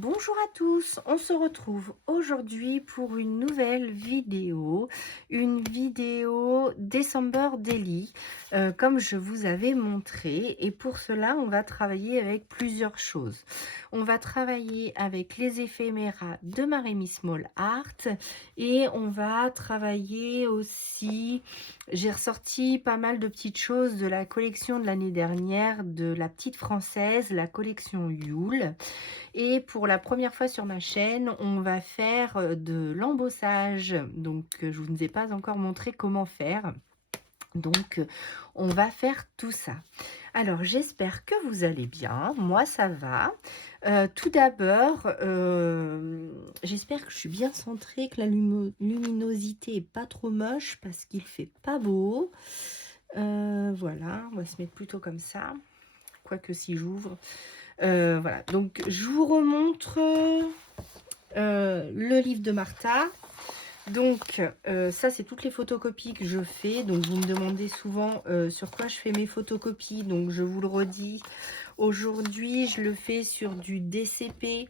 Bonjour à tous, on se retrouve aujourd'hui pour une nouvelle vidéo, une vidéo December Daily, comme je vous avais montré. Et pour cela, on va travailler avec plusieurs choses. On va travailler avec les éphéméras de Marie Small Art et on va travailler aussi, j'ai ressorti pas mal de petites choses de la collection de l'année dernière de la petite française, la collection Yule. Et pour la première fois sur ma chaîne, on va faire de l'embossage. Donc, je vous ai pas encore montré comment faire. Donc, on va faire tout ça. Alors, j'espère que vous allez bien. Moi, ça va. Tout d'abord, j'espère que je suis bien centrée, que la luminosité est pas trop moche parce qu'il fait pas beau. Voilà, on va se mettre plutôt comme ça. Quoique si j'ouvre... voilà, donc je vous remontre le livre de Martha. Donc ça c'est toutes les photocopies que je fais. Donc vous me demandez souvent sur quoi je fais mes photocopies. Donc je vous le redis, aujourd'hui je le fais sur du DCP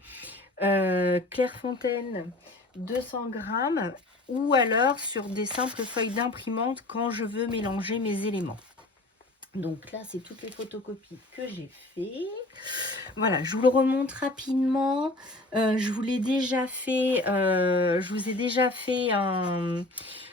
Clairefontaine 200 grammes ou alors sur des simples feuilles d'imprimante quand je veux mélanger mes éléments. Donc là, c'est toutes les photocopies que j'ai fait. Voilà, je vous le remonte rapidement. Je vous l'ai déjà fait, je vous ai déjà fait un,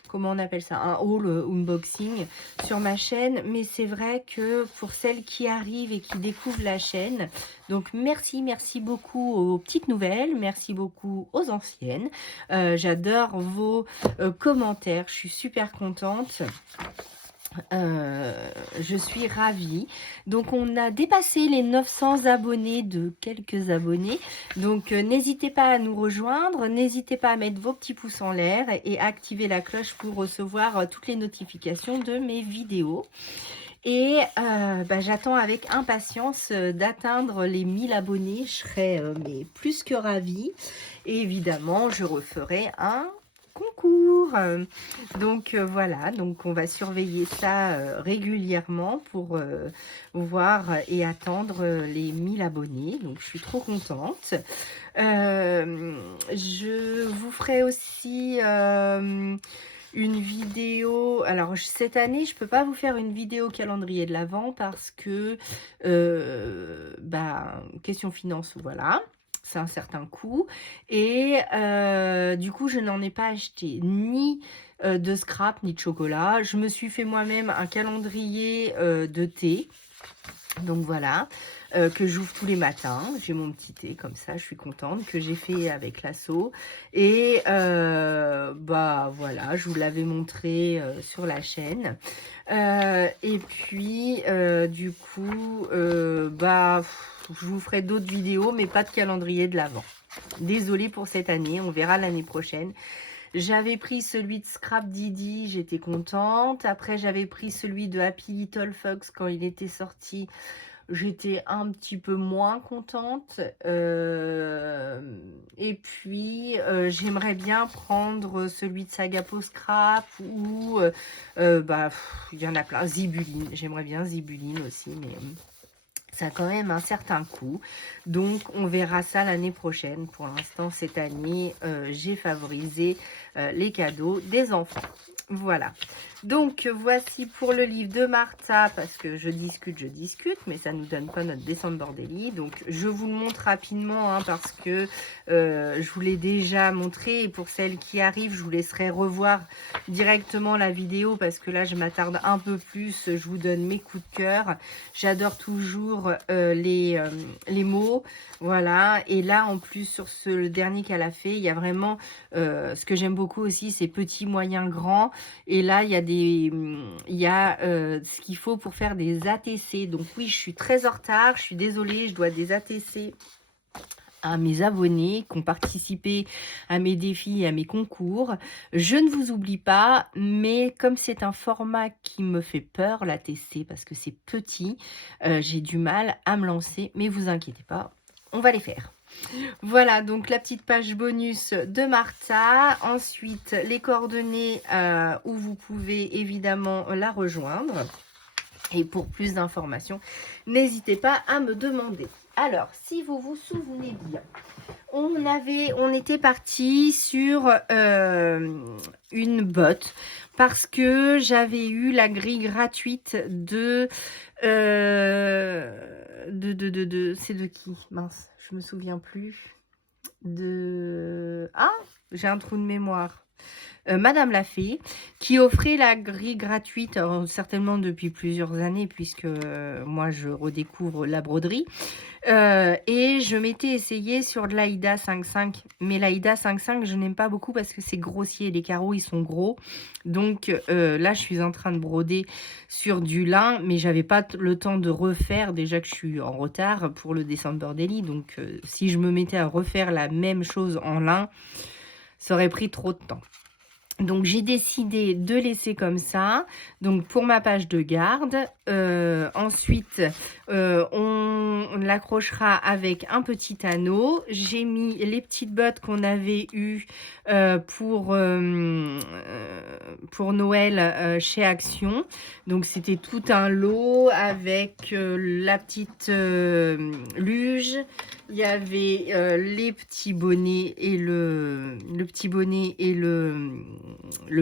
comment on appelle ça, un haul unboxing sur ma chaîne. Mais c'est vrai que pour celles qui arrivent et qui découvrent la chaîne, donc merci beaucoup aux petites nouvelles, merci beaucoup aux anciennes. J'adore vos commentaires, je suis super contente. Je suis ravie. Donc on a dépassé les 900 abonnés de quelques abonnés. Donc n'hésitez pas à nous rejoindre, n'hésitez pas à mettre vos petits pouces en l'air et activer la cloche pour recevoir toutes les notifications de mes vidéos. Et j'attends avec impatience d'atteindre les 1000 abonnés. Je serai mais plus que ravie. Et évidemment, je referai un concours. Donc voilà, donc on va surveiller ça régulièrement pour voir et attendre les 1000 abonnés. Donc je suis trop contente. Je vous ferai aussi une vidéo. Alors cette année je peux pas vous faire une vidéo calendrier de l'Avent parce que question finance, voilà, c'est un certain coût. Et du coup, je n'en ai pas acheté ni de scrap ni de chocolat. Je me suis fait moi-même un calendrier de thé. Donc voilà, que j'ouvre tous les matins. J'ai mon petit thé comme ça, je suis contente, que j'ai fait avec l'assaut. Et voilà, je vous l'avais montré sur la chaîne. Et puis, du coup, je vous ferai d'autres vidéos, mais pas de calendrier de l'Avent. Désolée pour cette année, on verra l'année prochaine. J'avais pris celui de Scrap Didi, j'étais contente. Après, j'avais pris celui de Happy Little Fox quand il était sorti. J'étais un petit peu moins contente. Et puis, j'aimerais bien prendre celui de Sagapo Scrap ou... il y en a plein. Zibuline, j'aimerais bien Zibuline aussi, mais... ça a quand même un certain coût. Donc, on verra ça l'année prochaine. Pour l'instant, cette année, j'ai favorisé les cadeaux des enfants. Voilà. Donc, voici pour le livre de Martha, parce que je discute, mais ça ne nous donne pas notre December Daily. Donc, je vous le montre rapidement, hein, parce que je vous l'ai déjà montré. Et pour celles qui arrivent, je vous laisserai revoir directement la vidéo, parce que là, je m'attarde un peu plus. Je vous donne mes coups de cœur. J'adore toujours les mots. Voilà. Et là, en plus, sur le dernier qu'elle a fait, il y a vraiment... ce que j'aime beaucoup aussi, c'est petit, moyen, grand. Et là, il y a ce qu'il faut pour faire des ATC. Donc oui, je suis très en retard. Je suis désolée, je dois des ATC à mes abonnés qui ont participé à mes défis et à mes concours. Je ne vous oublie pas, mais comme c'est un format qui me fait peur, l'ATC, parce que c'est petit, j'ai du mal à me lancer. Mais vous inquiétez pas, on va les faire. Voilà, donc la petite page bonus de Martha. Ensuite, les coordonnées où vous pouvez évidemment la rejoindre. Et pour plus d'informations, n'hésitez pas à me demander. Alors, si vous vous souvenez bien, on était parti sur une botte parce que j'avais eu la grille gratuite de c'est de qui? Mince, je me souviens plus. Ah, j'ai un trou de mémoire. Madame l'a fait, qui offrait la grille gratuite, certainement depuis plusieurs années, puisque moi je redécouvre la broderie. Et je m'étais essayée sur de l'Aïda 5,5. Mais l'Aïda 5,5, je n'aime pas beaucoup parce que c'est grossier. Les carreaux, ils sont gros. Donc là, je suis en train de broder sur du lin. Mais j'avais pas le temps de refaire. Déjà que je suis en retard pour le December Daily. Donc si je me mettais à refaire la même chose en lin, ça aurait pris trop de temps. Donc j'ai décidé de laisser comme ça, donc pour ma page de garde. Ensuite on l'accrochera avec un petit anneau. J'ai mis les petites bottes qu'on avait eues pour Noël chez Action. Donc c'était tout un lot avec la petite luge. Il y avait les petits bonnets et le petit bonnet et le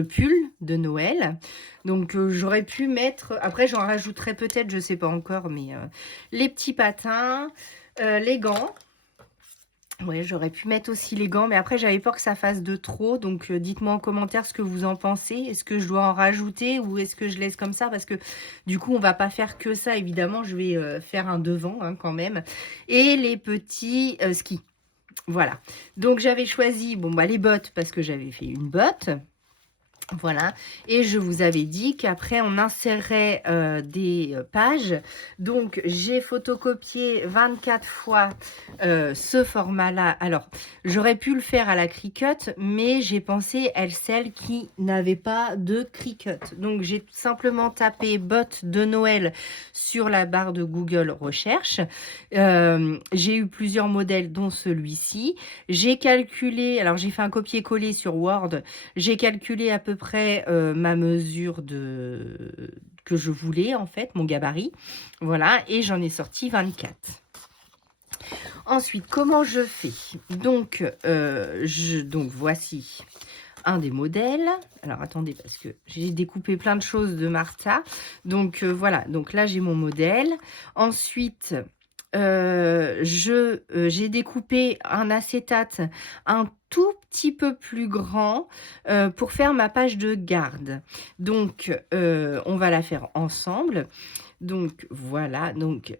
pull de Noël. Donc j'aurais pu mettre, après j'en rajouterai peut-être, je sais pas encore, mais les petits patins, les gants. Ouais, j'aurais pu mettre aussi les gants, mais après j'avais peur que ça fasse de trop. Donc dites-moi en commentaire ce que vous en pensez. Est-ce que je dois en rajouter ou est-ce que je laisse comme ça? Parce que du coup on va pas faire que ça, évidemment. Je vais faire un devant hein, quand même. Et les petits skis. Voilà. Donc j'avais choisi les bottes parce que j'avais fait une botte. Voilà, et je vous avais dit qu'après on insérerait des pages. Donc j'ai photocopié 24 fois ce format-là. Alors j'aurais pu le faire à la Cricut, mais j'ai pensé celle qui n'avait pas de Cricut. Donc j'ai tout simplement tapé bottes de Noël sur la barre de Google Recherche. J'ai eu plusieurs modèles, dont celui-ci. J'ai calculé, alors j'ai fait un copier-coller sur Word. J'ai calculé à peu près ma mesure que je voulais, en fait, mon gabarit. Voilà, et j'en ai sorti 24. Ensuite, comment je fais? Donc, voici un des modèles. Alors, attendez, parce que j'ai découpé plein de choses de Martha. Donc, voilà. Donc là, j'ai mon modèle. Ensuite, j'ai découpé un acétate un tout petit peu plus grand pour faire ma page de garde. Donc, on va la faire ensemble. Donc, voilà. Donc,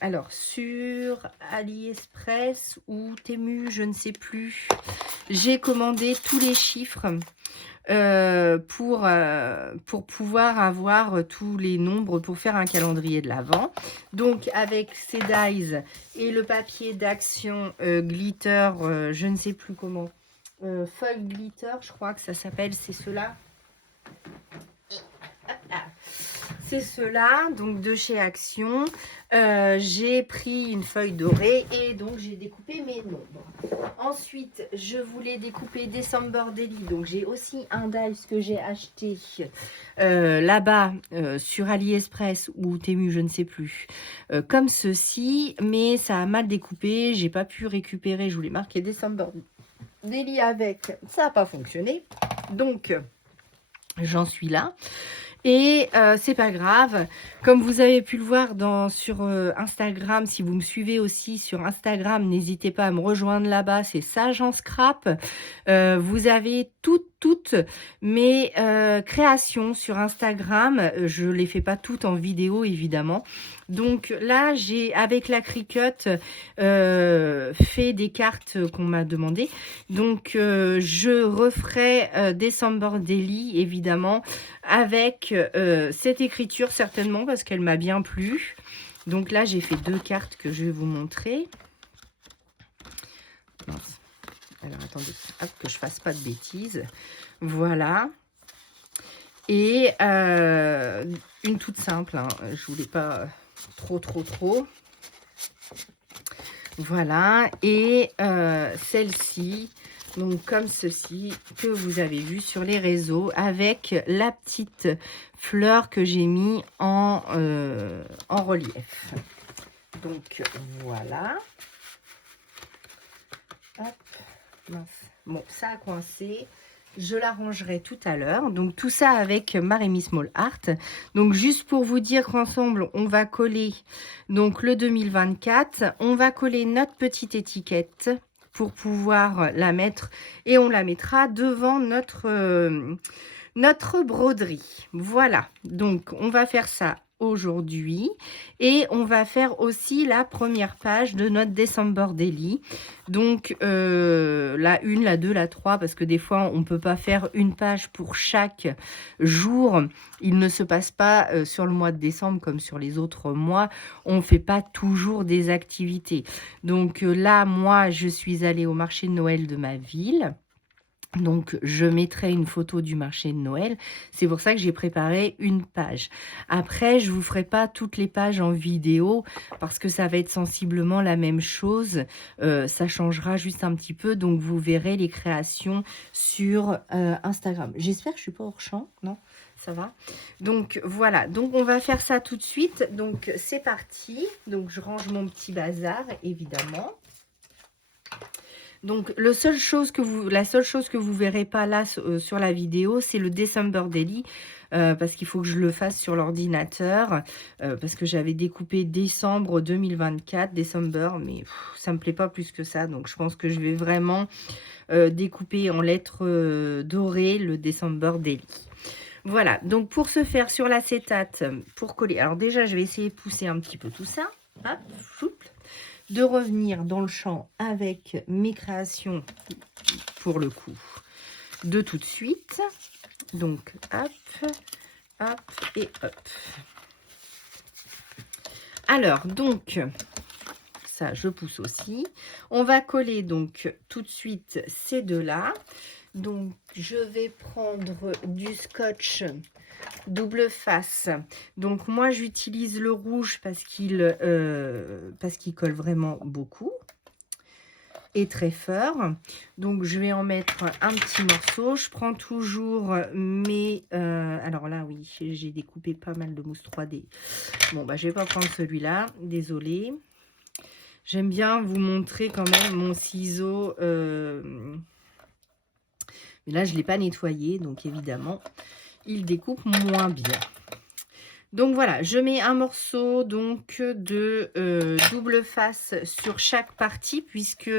alors, sur AliExpress ou Temu, je ne sais plus, j'ai commandé tous les chiffres pour pouvoir avoir tous les nombres pour faire un calendrier de l'Avent. Donc avec ces dies et le papier d'Action glitter, je ne sais plus comment, feuille glitter, je crois que ça s'appelle, c'est cela. C'est cela, donc de chez Action. J'ai pris une feuille dorée et donc j'ai découpé mes nombres. Ensuite, je voulais découper December Daily. Donc j'ai aussi un dice que j'ai acheté là-bas sur AliExpress ou Temu, je ne sais plus. Comme ceci, mais ça a mal découpé. J'ai pas pu récupérer. Je voulais marquer December Daily avec. Ça n'a pas fonctionné. Donc, j'en suis là. Et c'est pas grave, comme vous avez pu le voir sur Instagram, si vous me suivez aussi sur Instagram, n'hésitez pas à me rejoindre là-bas, c'est Sage en Scrap. Vous avez toutes mes créations sur Instagram, je les fais pas toutes en vidéo évidemment. Donc là, j'ai avec la Cricut fait des cartes qu'on m'a demandé. Donc je referai December Daily évidemment avec cette écriture certainement parce qu'elle m'a bien plu. Donc là, j'ai fait 2 cartes que je vais vous montrer. Mince. Alors attendez, hop, que je fasse pas de bêtises. Voilà. Et une toute simple, hein. Je voulais pas trop. Voilà. Et celle-ci, donc comme ceci, que vous avez vu sur les réseaux, avec la petite fleur que j'ai mis en relief. Donc, voilà. Hop, mince. Bon, ça a coincé. Je l'arrangerai tout à l'heure. Donc, tout ça avec Maremy Small Art. Donc, juste pour vous dire qu'ensemble, on va coller donc le 2024. On va coller notre petite étiquette pour pouvoir la mettre. Et on la mettra devant notre broderie. Voilà. Donc, on va faire ça aujourd'hui et on va faire aussi la première page de notre December Daily, donc la 1, la 2, la 3, parce que des fois on peut pas faire une page pour chaque jour. Il ne se passe pas sur le mois de décembre comme sur les autres mois, on fait pas toujours des activités. Donc là, moi je suis allée au marché de Noël de ma ville. Donc, je mettrai une photo du marché de Noël. C'est pour ça que j'ai préparé une page. Après, je vous ferai pas toutes les pages en vidéo parce que ça va être sensiblement la même chose. Ça changera juste un petit peu. Donc, vous verrez les créations sur Instagram. J'espère que je suis pas hors champ. Non, ça va. Donc, voilà. Donc, on va faire ça tout de suite. Donc, c'est parti. Donc, je range mon petit bazar, évidemment. Donc, la seule chose que vous verrez pas là sur la vidéo, c'est le December Daily, parce qu'il faut que je le fasse sur l'ordinateur, parce que j'avais découpé décembre 2024, décembre, mais ça me plaît pas plus que ça. Donc, je pense que je vais vraiment découper en lettres dorées le December Daily. Voilà, donc pour ce faire sur l'acétate, pour coller, alors déjà, je vais essayer de pousser un petit peu tout ça. Hop, chouple. De revenir dans le champ avec mes créations pour le coup de tout de suite. Donc hop, hop et hop. Alors donc ça je pousse aussi. On va coller donc tout de suite ces deux là. Donc je vais prendre du scotch double face. Donc moi j'utilise le rouge parce qu'il colle vraiment beaucoup et très fort. Donc je vais en mettre un petit morceau. Je prends toujours mes alors là oui, j'ai découpé pas mal de mousse 3D. Bon bah je vais pas prendre celui-là, désolée. J'aime bien vous montrer quand même mon ciseau, mais là je l'ai pas nettoyé, donc évidemment il découpe moins bien. Donc voilà, je mets un morceau donc de double face sur chaque partie, puisque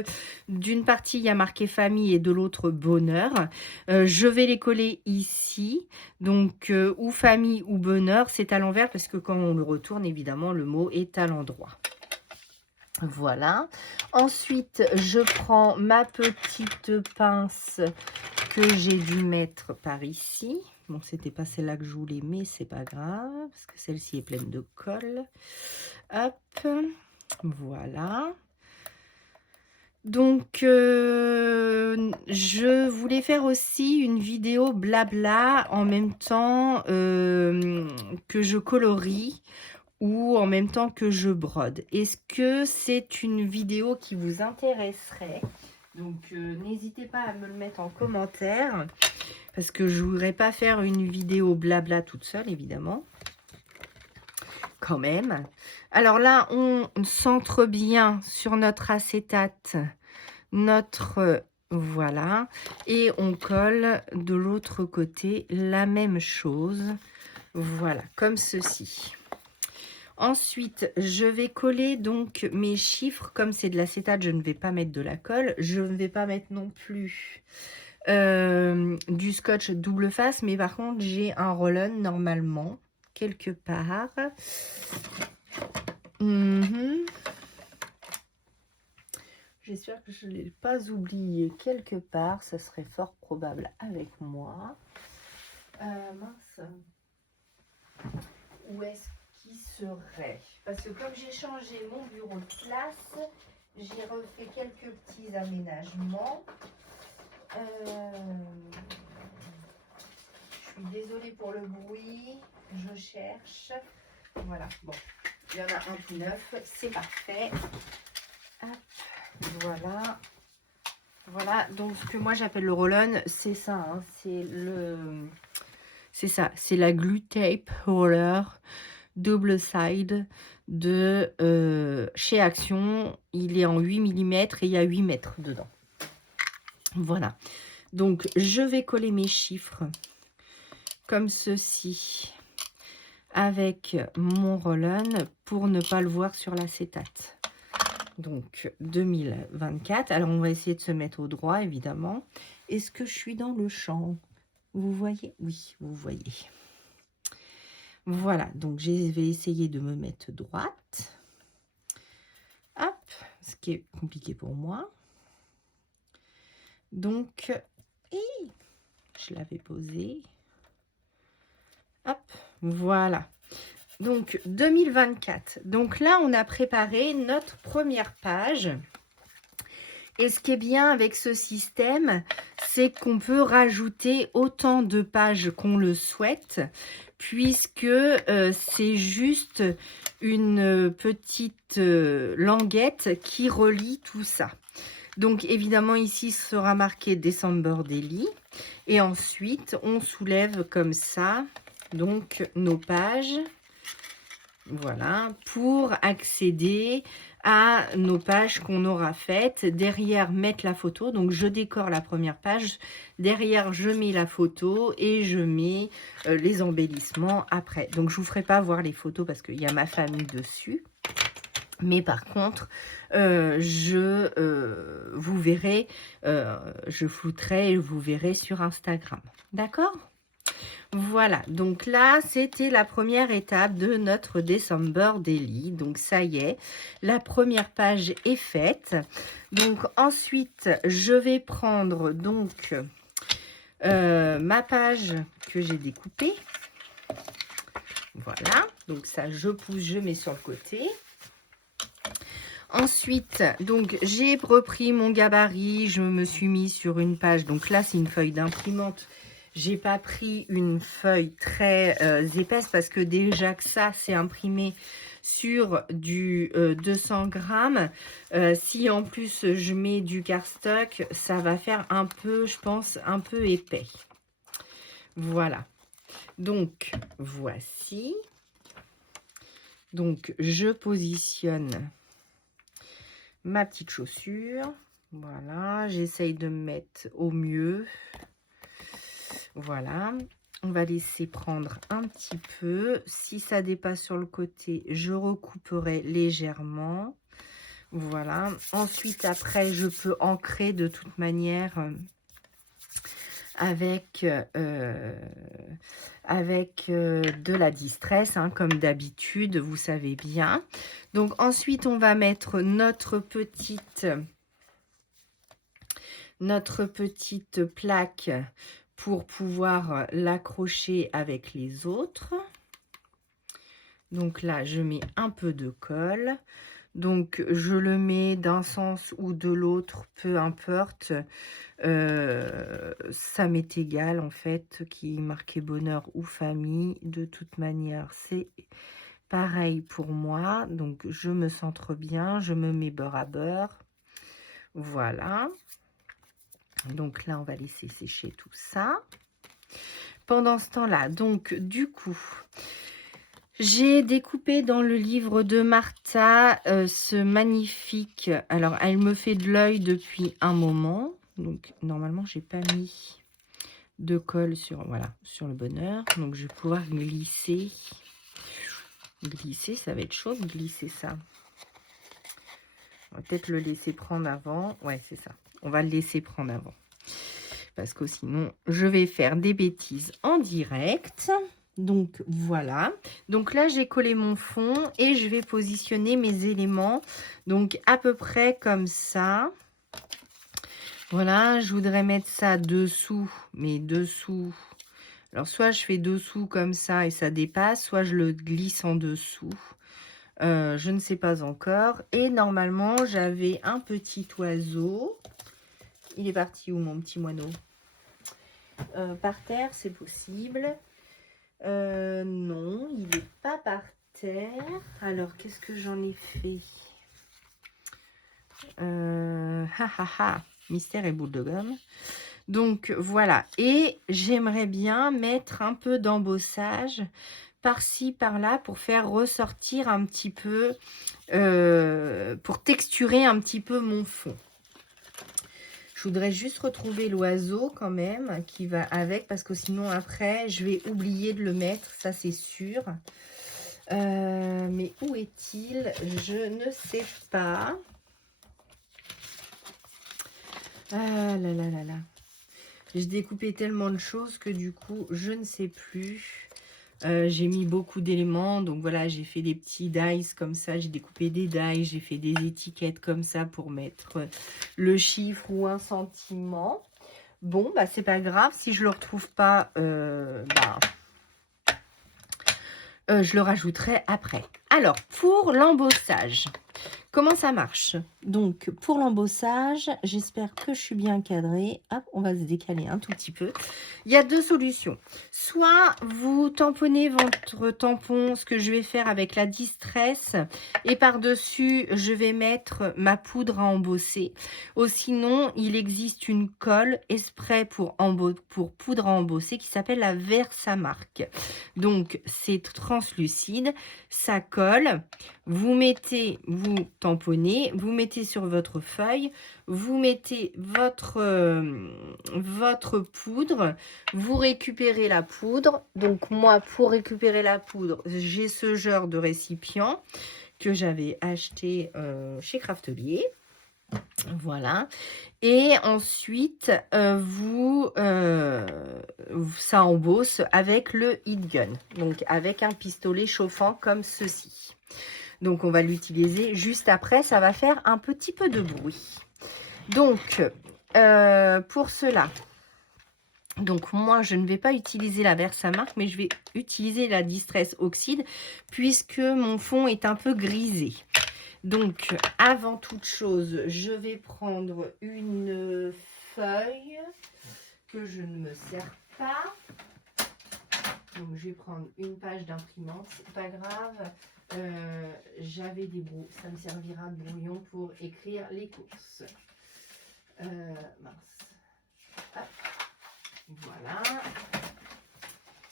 d'une partie il y a marqué famille et de l'autre bonheur. Je vais les coller ici, donc ou famille ou bonheur, c'est à l'envers parce que quand on le retourne, évidemment, le mot est à l'endroit. Voilà. Ensuite, je prends ma petite pince que j'ai dû mettre par ici. Bon, c'était pas celle-là que je voulais, mais c'est pas grave, parce que celle-ci est pleine de colle. Hop, voilà. Donc, je voulais faire aussi une vidéo blabla en même temps que je colorie ou en même temps que je brode. Est-ce que c'est une vidéo qui vous intéresserait? Donc, n'hésitez pas à me le mettre en commentaire. Parce que je ne voudrais pas faire une vidéo blabla toute seule, évidemment. Quand même. Alors là, on centre bien sur notre acétate, voilà. Et on colle de l'autre côté la même chose. Voilà, comme ceci. Ensuite, je vais coller donc mes chiffres. Comme c'est de l'acétate, je ne vais pas mettre de la colle. Je ne vais pas mettre non plus du scotch double face, mais par contre j'ai un roll-on normalement quelque part. J'espère que je ne l'ai pas oublié quelque part, ça serait fort probable avec moi. Mince, où est-ce qu'il serait? Parce que comme j'ai changé mon bureau de place, j'ai refait quelques petits aménagements. Je suis désolée pour le bruit, je cherche. Voilà, bon, il y en a un tout neuf, c'est parfait. Hop, voilà. Voilà, donc ce que moi j'appelle le roll-on, c'est ça, hein, c'est ça, c'est la glue tape roller. double side de chez Action. Il est en 8 mm et il y a 8 mètres dedans. Voilà. Donc, je vais coller mes chiffres comme ceci avec mon roll-on pour ne pas le voir sur l'acétate. Donc, 2024. Alors, on va essayer de se mettre au droit, évidemment. Est-ce que je suis dans le champ? Vous voyez? Oui, vous voyez. Voilà, donc je vais essayer de me mettre droite. Hop, ce qui est compliqué pour moi. Donc, je l'avais posé. Hop, voilà. Donc, 2024. Donc là, on a préparé notre première page. Et ce qui est bien avec ce système, c'est qu'on peut rajouter autant de pages qu'on le souhaite, puisque c'est juste une petite languette qui relie tout ça. Donc évidemment ici sera marqué December Daily et ensuite on soulève comme ça donc nos pages, voilà, pour accéder à nos pages qu'on aura faites. Derrière, mettre la photo. Donc, je décore la première page. Derrière, je mets la photo et je mets les embellissements après. Donc, je ne vous ferai pas voir les photos parce qu'il y a ma famille dessus. Mais par contre, vous verrez, je flouterai et vous verrez sur Instagram. D'accord ? Voilà, donc là, c'était la première étape de notre December Daily. Donc, ça y est, la première page est faite. Donc, ensuite, je vais prendre donc ma page que j'ai découpée. Voilà, donc ça, je pousse, je mets sur le côté. Ensuite, donc j'ai repris mon gabarit, je me suis mis sur une page. Donc là, c'est une feuille d'imprimante. J'ai pas pris une feuille très épaisse parce que déjà que ça, c'est imprimé sur du 200 grammes. Si en plus je mets du cardstock, ça va faire un peu, je pense, un peu épais. Voilà. Donc, voici. Donc, je positionne ma petite chaussure. Voilà, j'essaye de me mettre au mieux. Voilà, on va laisser prendre un petit peu. Si ça dépasse sur le côté, je recouperai légèrement. Voilà, ensuite après je peux ancrer de toute manière avec de la distress, hein, comme d'habitude, vous savez bien. Donc ensuite on va mettre notre petite plaque pour pouvoir l'accrocher avec les autres. Donc là, je mets un peu de colle. Donc, je le mets d'un sens ou de l'autre, peu importe. Ça m'est égal, en fait, qui est marqué bonheur ou famille. De toute manière, c'est pareil pour moi. Donc, je me centre bien. Je me mets beurre à beurre. Voilà. Donc là, on va laisser sécher tout ça. Pendant ce temps-là, donc du coup, j'ai découpé dans le livre de Martha ce magnifique... Alors, elle me fait de l'œil depuis un moment. Donc, normalement, j'ai pas mis de colle sur, voilà, sur le bonheur. Donc, je vais pouvoir glisser. Glisser, ça va être chaud de glisser ça. On va peut-être le laisser prendre avant. Ouais, c'est ça. On va le laisser prendre avant. Parce que sinon, je vais faire des bêtises en direct. Donc, voilà. Donc là, j'ai collé mon fond et je vais positionner mes éléments. Donc, à peu près comme ça. Voilà, je voudrais mettre ça dessous, mais dessous. Alors, soit je fais dessous comme ça et ça dépasse, soit je le glisse en dessous. Je ne sais pas encore. Et normalement, j'avais un petit oiseau. Il est parti où, mon petit moineau? Par terre, c'est possible. Non, il n'est pas par terre. Alors, qu'est-ce que j'en ai fait? Mystère et boule de gomme. Donc, voilà. Et j'aimerais bien mettre un peu d'embossage par-ci, par-là pour faire ressortir un petit peu, pour texturer un petit peu mon fond. Je voudrais juste retrouver l'oiseau quand même qui va avec, parce que sinon après, je vais oublier de le mettre, ça c'est sûr. Mais où est-il? Je ne sais pas. Ah là là là là. J'ai découpé tellement de choses que du coup, je ne sais plus. J'ai mis beaucoup d'éléments. Donc voilà, j'ai fait des petits dice comme ça. J'ai découpé des dice. J'ai fait des étiquettes comme ça pour mettre le chiffre ou un sentiment. Bon, bah c'est pas grave. Si je le retrouve pas, je le rajouterai après. Alors, pour l'embossage. Comment ça marche? Donc, pour l'embossage, j'espère que je suis bien cadrée. Hop, on va se décaler un tout petit peu. Il y a deux solutions. Soit vous tamponnez votre tampon, ce que je vais faire avec la Distress, et par-dessus, je vais mettre ma poudre à embosser. Ou sinon, il existe une colle exprès pour poudre à embosser qui s'appelle la Versamark. Donc, c'est translucide, ça colle. Vous tamponnez, vous mettez sur votre feuille, vous mettez votre poudre, vous récupérez la poudre. Donc moi, pour récupérer la poudre, j'ai ce genre de récipient que j'avais acheté chez Craftelier. Voilà. Et ensuite, ça embosse avec le heat gun, donc avec un pistolet chauffant comme ceci. Donc, on va l'utiliser juste après. Ça va faire un petit peu de bruit. Donc, pour cela, donc moi, je ne vais pas utiliser la Versamark, mais je vais utiliser la Distress Oxide puisque mon fond est un peu grisé. Donc, avant toute chose, je vais prendre une feuille que je ne me sers pas. Donc, je vais prendre une page d'imprimante, c'est pas grave. J'avais des ça me servira de brouillon pour écrire les courses. Mince. Hop. Voilà.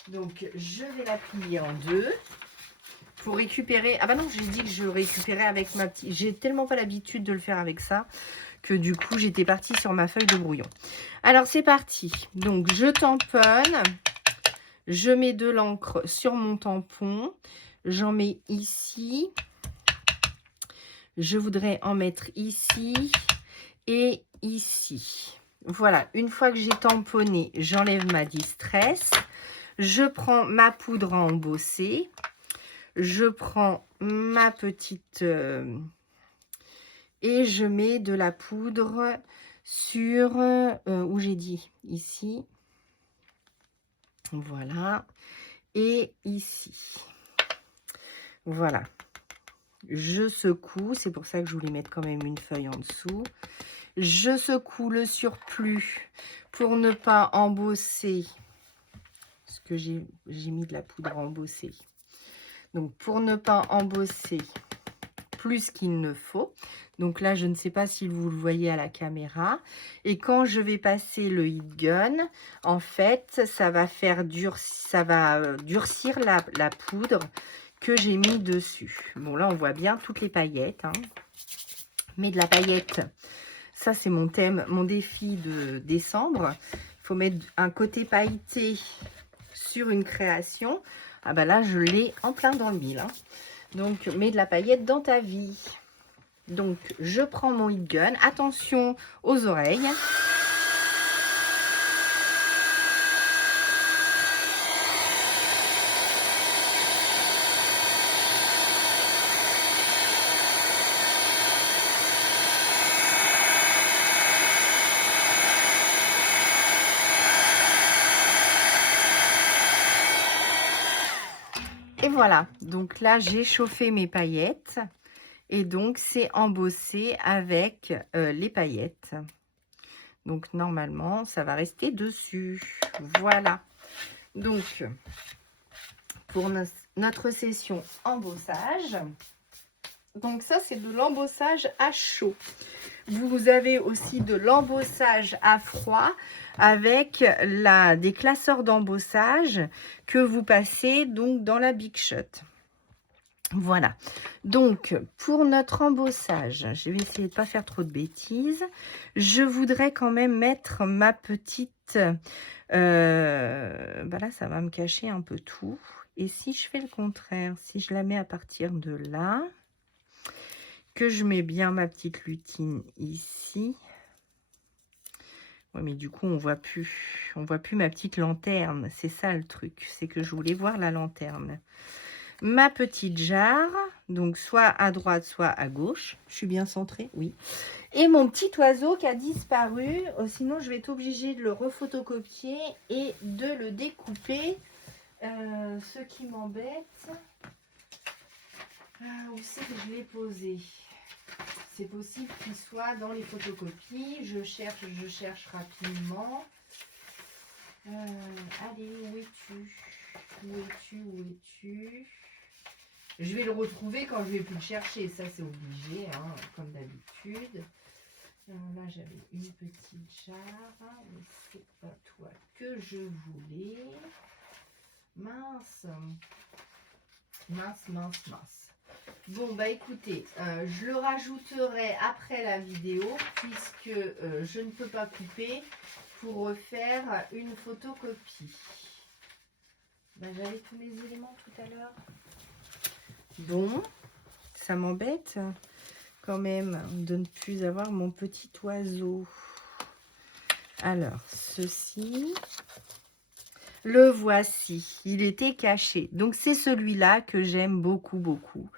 Donc, je vais la plier en deux pour récupérer. Ah bah non, j'ai dit que je récupérais avec ma petite. J'ai tellement pas l'habitude de le faire avec ça que du coup, j'étais partie sur ma feuille de brouillon. Alors, c'est parti. Donc, je tamponne. Je mets de l'encre sur mon tampon. J'en mets ici. Je voudrais en mettre ici et ici. Voilà, une fois que j'ai tamponné, j'enlève ma Distress. Je prends ma poudre à embosser. Je prends ma petite... et je mets de la poudre sur... où j'ai dit? Ici. Voilà. Et ici. Voilà. Je secoue, c'est pour ça que je voulais mettre quand même une feuille en dessous. Je secoue le surplus pour ne pas embosser, parce que j'ai mis de la poudre à embosser. Donc, pour ne pas embosser plus qu'il ne faut. Donc là, je ne sais pas si vous le voyez à la caméra. Et quand je vais passer le heat gun, en fait, ça va durcir la poudre que j'ai mis dessus. Bon, là, on voit bien toutes les paillettes. Hein. Mais de la paillette, ça, c'est mon thème, mon défi de décembre. Il faut mettre un côté pailleté sur une création. Ah bah là, je l'ai en plein dans le mille. Hein. Donc, mets de la paillette dans ta vie. Donc, je prends mon heat gun. Attention aux oreilles. Et voilà, donc là, j'ai chauffé mes paillettes. Et donc, c'est embossé avec les paillettes. Donc, normalement, ça va rester dessus. Voilà. Donc, pour notre session embossage. Donc, ça, c'est de l'embossage à chaud. vous avez aussi de l'embossage à froid avec des classeurs d'embossage que vous passez donc dans la Big Shot. Voilà, donc pour notre embossage, je vais essayer de ne pas faire trop de bêtises. Je voudrais quand même mettre ma petite... là, ça va me cacher un peu tout. Et si je fais le contraire, si je la mets à partir de là, que je mets bien ma petite lutine ici. Ouais, mais du coup, on voit plus ma petite lanterne. C'est ça le truc, c'est que je voulais voir la lanterne. Ma petite jarre, donc soit à droite, soit à gauche. Je suis bien centrée, oui. Et mon petit oiseau qui a disparu. Sinon, je vais être obligée de le refotocopier et de le découper. Ce qui m'embête, où c'est que je l'ai posé? C'est possible qu'il soit dans les photocopies. Je cherche rapidement. Allez, où es-tu? Où es-tu? Où es-tu? Je vais le retrouver quand je vais plus le chercher. Ça, c'est obligé, hein, comme d'habitude. Là, j'avais une petite jarre. Mais c'est pas toi que je voulais. Mince. Mince. Bon, bah écoutez, je le rajouterai après la vidéo puisque je ne peux pas couper pour refaire une photocopie. Bah, j'avais tous mes éléments tout à l'heure. Bon, ça m'embête quand même de ne plus avoir mon petit oiseau. Alors, ceci, le voici. Il était caché. Donc, c'est celui-là que j'aime beaucoup.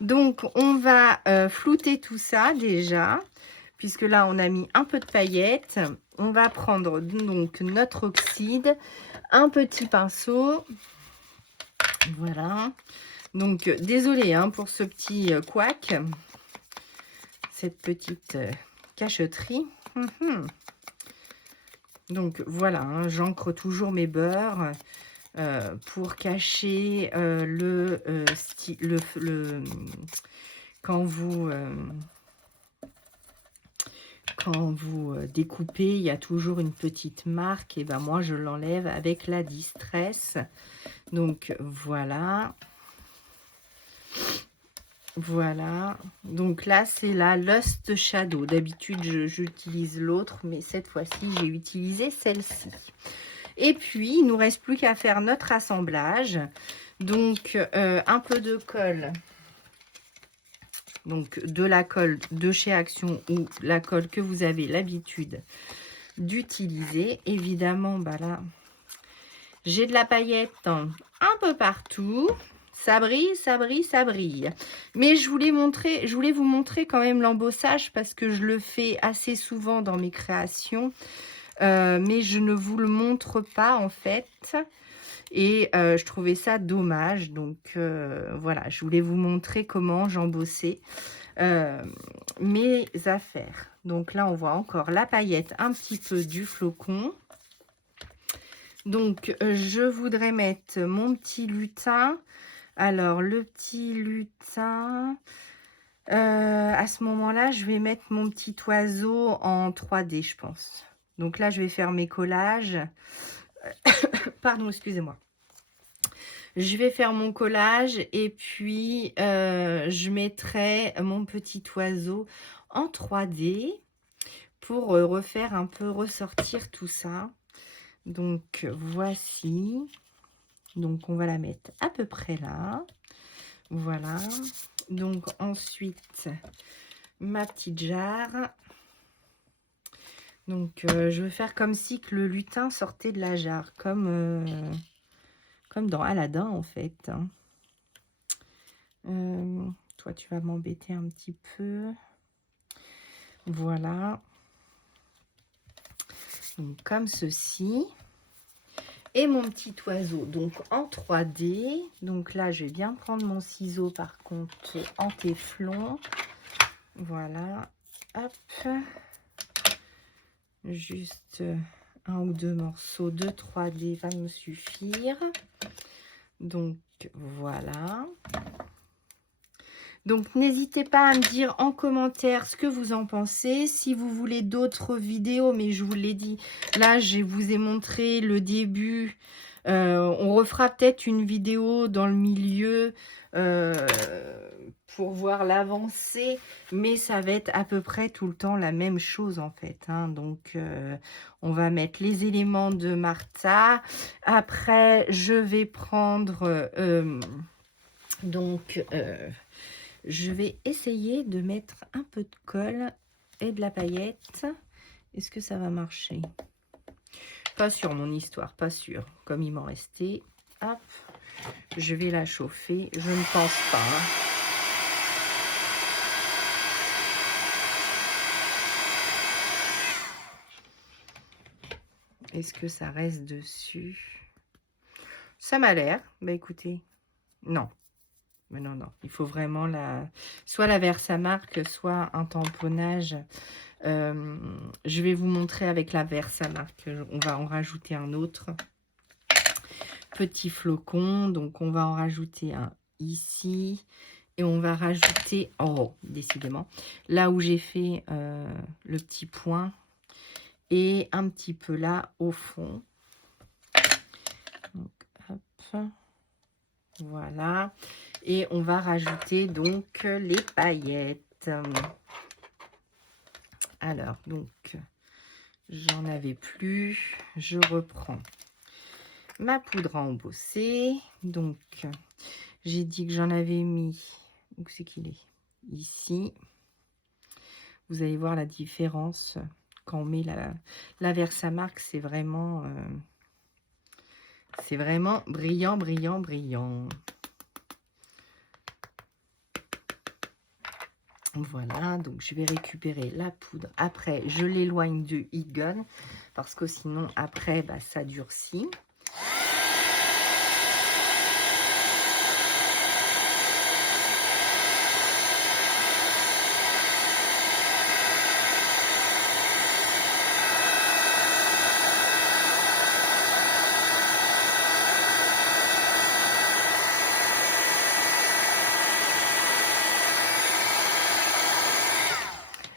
Donc, on va flouter tout ça déjà, puisque là, on a mis un peu de paillettes. On va prendre donc notre oxyde, un petit pinceau. Voilà. Donc, désolée hein, pour ce petit couac, cette petite cacheterie. Donc, voilà, hein, j'encre toujours mes beurres pour cacher quand vous découpez, il y a toujours une petite marque. Et ben moi, je l'enlève avec la Distress. Donc, voilà. Voilà, donc là c'est la Lust Shadow. D'habitude j'utilise l'autre, mais cette fois-ci j'ai utilisé celle-ci. Et puis il nous reste plus qu'à faire notre assemblage. Donc un peu de colle, donc de la colle de chez Action ou la colle que vous avez l'habitude d'utiliser. Évidemment, bah là j'ai de la paillette un peu partout. Ça brille. Mais je voulais vous montrer quand même l'embossage parce que je le fais assez souvent dans mes créations. Mais je ne vous le montre pas en fait. Et je trouvais ça dommage. Donc voilà, je voulais vous montrer comment j'embossais mes affaires. Donc là, on voit encore la paillette, un petit peu du flocon. Donc je voudrais mettre mon petit lutin. Alors, le petit lutin, à ce moment-là, je vais mettre mon petit oiseau en 3D, je pense. Donc là, je vais faire mes collages. Pardon, excusez-moi. Je vais faire mon collage et puis je mettrai mon petit oiseau en 3D pour refaire un peu ressortir tout ça. Donc, voici. Donc, on va la mettre à peu près là. Voilà. Donc, ensuite, ma petite jarre. Donc, je vais faire comme si que le lutin sortait de la jarre. Comme dans Aladdin, en fait. Toi, tu vas m'embêter un petit peu. Voilà. Donc, comme ceci. Et mon petit oiseau, donc en 3D. Donc là, je vais bien prendre mon ciseau, par contre, en téflon. Voilà. Hop. Juste un ou deux morceaux de 3D va me suffire. Donc, voilà. Donc, n'hésitez pas à me dire en commentaire ce que vous en pensez. Si vous voulez d'autres vidéos, mais je vous l'ai dit, là, je vous ai montré le début. On refera peut-être une vidéo dans le milieu pour voir l'avancée, mais ça va être à peu près tout le temps la même chose, en fait. Hein. Donc, on va mettre les éléments de Martha. Après, je vais prendre... je vais essayer de mettre un peu de colle et de la paillette. Est-ce que ça va marcher? Pas sûr, mon histoire, pas sûr. Comme il m'en restait, hop, je vais la chauffer. Je ne pense pas. Hein. Est-ce que ça reste dessus? Ça m'a l'air. Bah écoutez, non. Mais non, non, il faut vraiment soit la Versamark, soit un tamponnage. Je vais vous montrer avec la Versamark. On va en rajouter un autre. Petit flocon. Donc, on va en rajouter un ici. Et on va rajouter, oh, décidément, là où j'ai fait le petit point. Et un petit peu là, au fond. Donc, hop. Voilà. Et on va rajouter donc les paillettes. Alors, donc, j'en avais plus. Je reprends ma poudre à embosser. Donc, j'ai dit que j'en avais mis. Où c'est qu'il est? Ici. Vous allez voir la différence quand on met la Versamark. C'est vraiment brillant, brillant, brillant. Voilà, donc je vais récupérer la poudre. Après, je l'éloigne du heat gun parce que sinon, après, bah, ça durcit.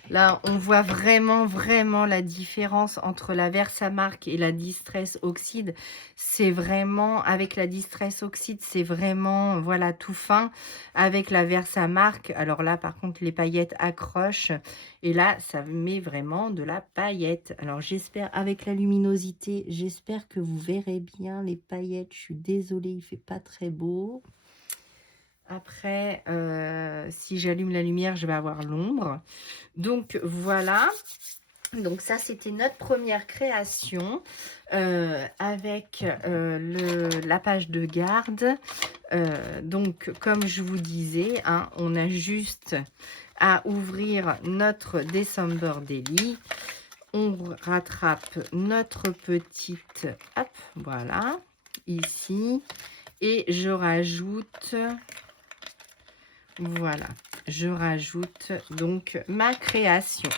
Là, on voit vraiment la différence entre la Versamark et la Distress Oxide. C'est vraiment, avec la Distress Oxide, c'est vraiment, voilà, tout fin. Avec la Versamark, alors là, par contre, les paillettes accrochent. Et là, ça met vraiment de la paillette. Alors, j'espère, avec la luminosité, j'espère que vous verrez bien les paillettes. Je suis désolée, il ne fait pas très beau. Après, si j'allume la lumière, je vais avoir l'ombre. Donc, voilà. Donc, ça, c'était notre première création avec la page de garde. Donc, comme je vous disais, hein, on a juste à ouvrir notre December Daily. On rattrape notre petite... Hop, voilà, ici. Et je rajoute... Voilà, je rajoute donc ma création.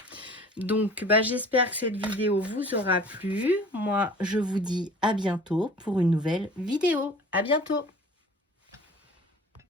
Donc, bah, j'espère que cette vidéo vous aura plu. Moi, je vous dis à bientôt pour une nouvelle vidéo. À bientôt!